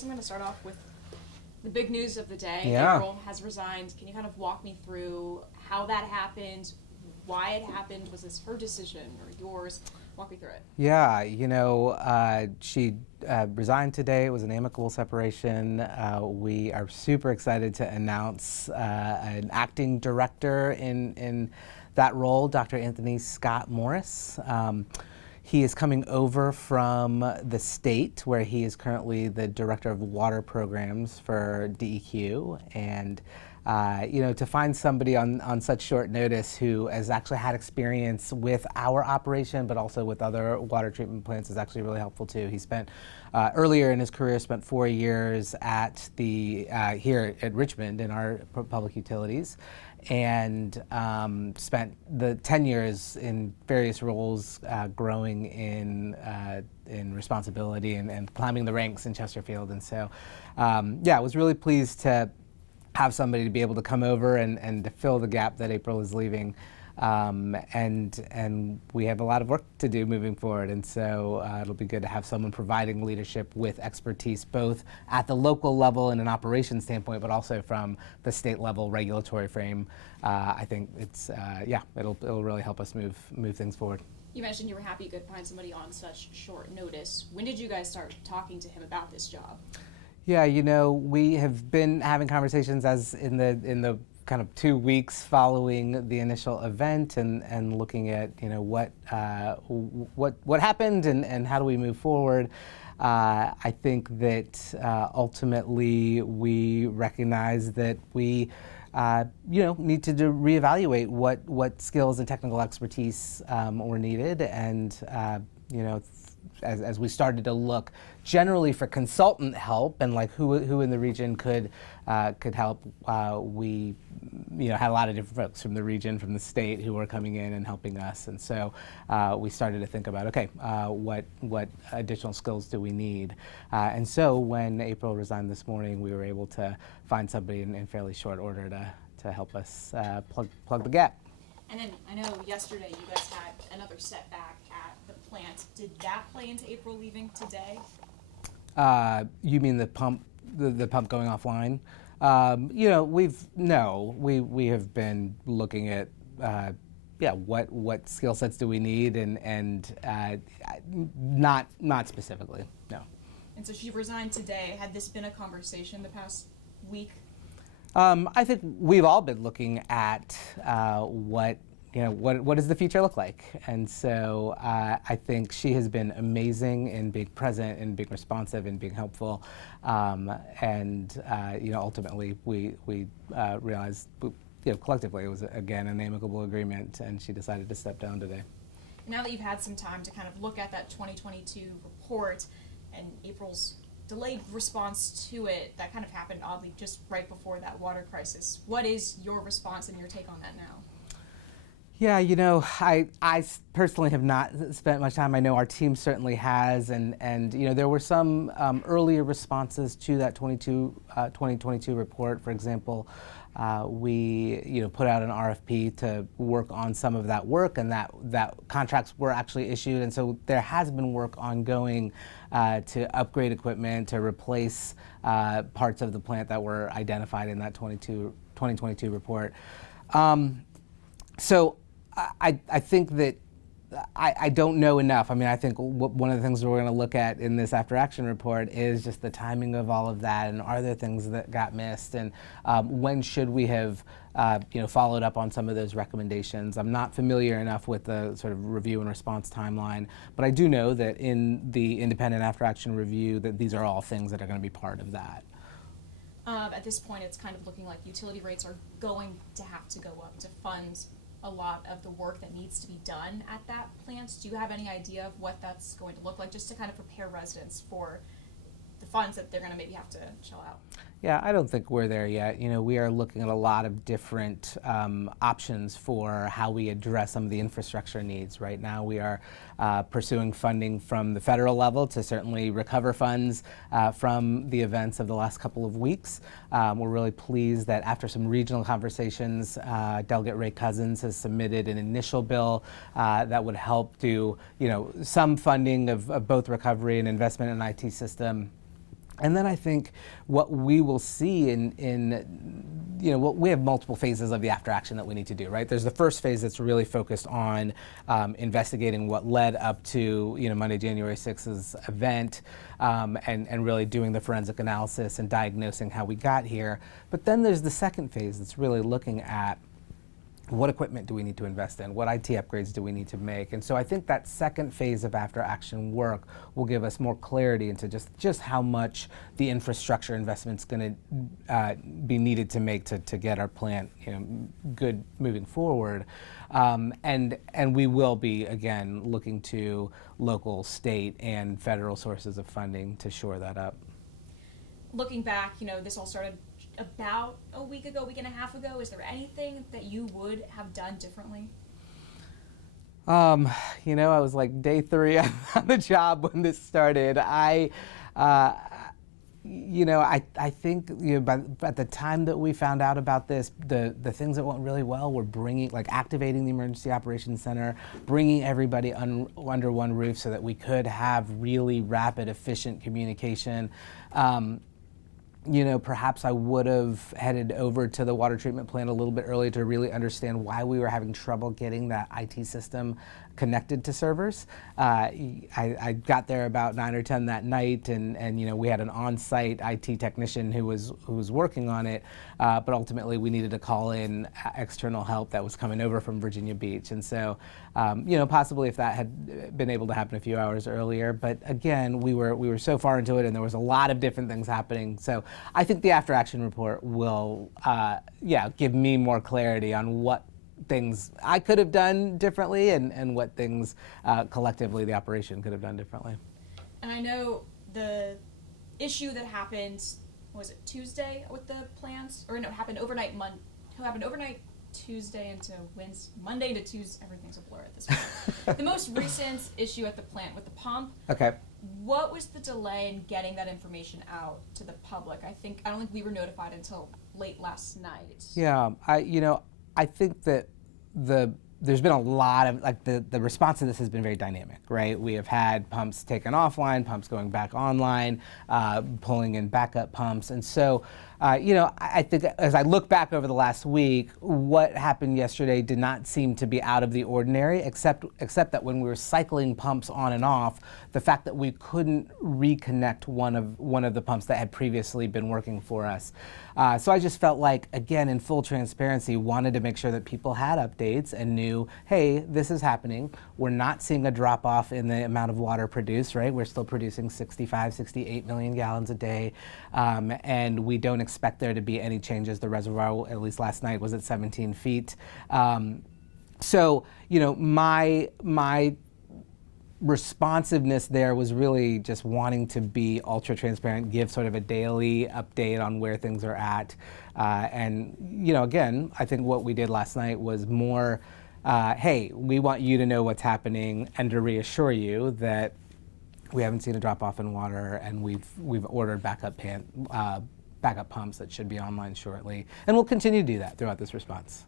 guess I'm going to start off with the big news of the day. Yeah. April has resigned. Can you kind of walk me through how that happened, why it happened? Was this her decision or yours? Walk me through it. Yeah, she resigned today. It was an amicable separation. We are super excited to announce an acting director in that role, Dr. Anthony Scott Morris. He is coming over from the state, where he is currently the director of water programs for DEQ, and to find somebody on such short notice who has actually had experience with our operation, but also with other water treatment plants, is actually really helpful too. He spent earlier in his career 4 years at the here at Richmond in our public utilities, and spent the 10 years in various roles, growing in responsibility and climbing the ranks in Chesterfield. And so, I was really pleased to have somebody to be able to come over and to fill the gap that April is leaving. And we have a lot of work to do moving forward, and so it'll be good to have someone providing leadership with expertise both at the local level in an operations standpoint, but also from the state level regulatory frame. I think it's it'll really help us move things forward. You mentioned you were happy you could find somebody on such short notice. When did you guys start talking to him about this job? Yeah, we have been having conversations as in the kind of 2 weeks following the initial event, and looking at what happened and how do we move forward. I think that ultimately we recognize that we need to reevaluate what skills and technical expertise were needed, and as we started to look generally for consultant help and like who in the region could help, we had a lot of different folks from the region, from the state, who were coming in and helping us, and so we started to think about what additional skills do we need, and so when April resigned this morning, we were able to find somebody in fairly short order to help us plug the gap. And then I know yesterday you guys had another setback at the plant. Did that play into April leaving today? You mean the pump going offline? We have been looking at what skill sets do we need, and not specifically, no. And so she resigned today. Had this been a conversation the past week? I think we've all been looking at what does the future look like, and so I think she has been amazing in being present and being responsive and being helpful, and ultimately we realized collectively it was again an amicable agreement, and she decided to step down today. And now that you've had some time to kind of look at that 2022 report and April's delayed response to it, that kind of happened oddly just right before that water crisis. What is your response and your take on that now? Yeah, I personally have not spent much time. I know our team certainly has, and there were some earlier responses to that 2022 report. For example, we put out an RFP to work on some of that work, and that contracts were actually issued, and so there has been work ongoing to upgrade equipment, to replace parts of the plant that were identified in that 2022 report. So I think that I don't know enough. I mean, I think one of the things we're going to look at in this after action report is just the timing of all of that, and are there things that got missed, and when should we have followed up on some of those recommendations. I'm not familiar enough with the sort of review and response timeline, but I do know that in the independent after action review that these are all things that are going to be part of that. At this point, it's kind of looking like utility rates are going to have to go up to fund a lot of the work that needs to be done at that plant. Do you have any idea of what that's going to look like, just to kind of prepare residents for the funds that they're going to maybe have to shell out? Yeah, I don't think we're there yet. We are looking at a lot of different options for how we address some of the infrastructure needs. Right now we are pursuing funding from the federal level to certainly recover funds from the events of the last couple of weeks. We're really pleased that after some regional conversations, Delegate Ray Cousins has submitted an initial bill that would help do some funding of both recovery and investment in an IT system. And then I think what we will see we have multiple phases of the after action that we need to do, right? There's the first phase that's really focused on investigating what led up to, Monday, January 6th's event, and really doing the forensic analysis and diagnosing how we got here. But then there's the second phase that's really looking at what equipment do we need to invest in? What IT upgrades do we need to make? And so I think that second phase of after action work will give us more clarity into just how much the infrastructure investment's going to be needed to make to get our plant good moving forward. And we will be, again, looking to local, state, and federal sources of funding to shore that up. Looking back, this all started about a week and a half ago. Is there anything that you would have done differently? I was like day 3 on the job when this started. I think at the time that we found out about this, the things that went really well were activating the Emergency Operations Center, bringing everybody under one roof so that we could have really rapid, efficient communication. Perhaps I would have headed over to the water treatment plant a little bit earlier to really understand why we were having trouble getting that IT system connected to servers. I got there about 9 or 10 that night, and we had an on-site IT technician who was working on it, but ultimately we needed to call in external help that was coming over from Virginia Beach, and so possibly if that had been able to happen a few hours earlier, but again we were so far into it and there was a lot of different things happening. So I think the after action report will give me more clarity on what things I could have done differently and what things collectively the operation could have done differently. And I know the issue that happened, was it Tuesday with the plants? Or no, it happened overnight Tuesday into Wednesday, Monday to Tuesday, everything's a blur at this point. The most recent issue at the plant with the pump. Okay. What was the delay in getting that information out to the public? I don't think we were notified until late last night. Yeah, I think that there's been a lot of, the response to this has been very dynamic, right? We have had pumps taken offline, pumps going back online, pulling in backup pumps. And so, I think as I look back over the last week, what happened yesterday did not seem to be out of the ordinary, except that when we were cycling pumps on and off, the fact that we couldn't reconnect one of the pumps that had previously been working for us. So I just felt like, again, in full transparency, wanted to make sure that people had updates and knew, hey, this is happening. We're not seeing a drop off in the amount of water produced, right? We're still producing 65, 68 million gallons a day, and we don't expect there to be any changes. The reservoir, at least last night, was at 17 feet. So, my responsiveness there was really just wanting to be ultra transparent, give sort of a daily update on where things are at. And, again, I think what we did last night was more, hey, we want you to know what's happening and to reassure you that we haven't seen a drop off in water, and we've ordered backup pumps that should be online shortly. And we'll continue to do that throughout this response.